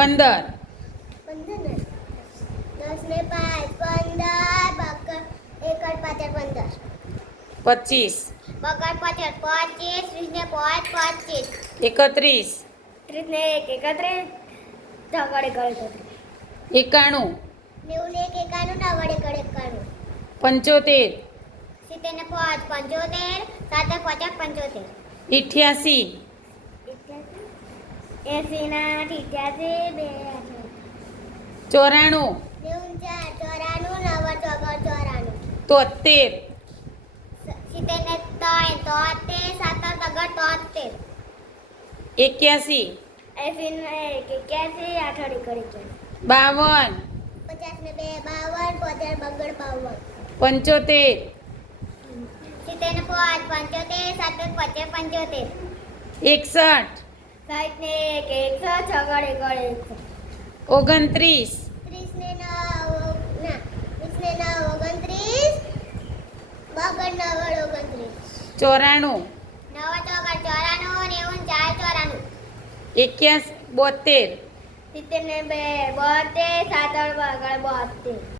15 15 ને 10 ને 5 15 બકર 1 પાછળ 15 25 બકર પાછળ 25 30 ને 5 25 31 30 ને 1 31 ઝઘડે કરે 91 90 ને 1 91 ના વડે કરે 91 75 70 ને 5 75 7 50 75 88 80 ના 88 2 94 94 94 73 70 ને 3 73 7 73 81 80 ને 81 આઠડી કરી 52 50 ને 2 52 50 બગડ 52 75 70 ને 5 75 7 50 75 61 60 ને 1 100 ઝઘડે કરે 29 30 ને 9 ના 30 ને 9 29 બગડ 9 29 94 નવા ચોગડ 94 90 4 94 71 72 70 ને 2 72 7 બગડ 72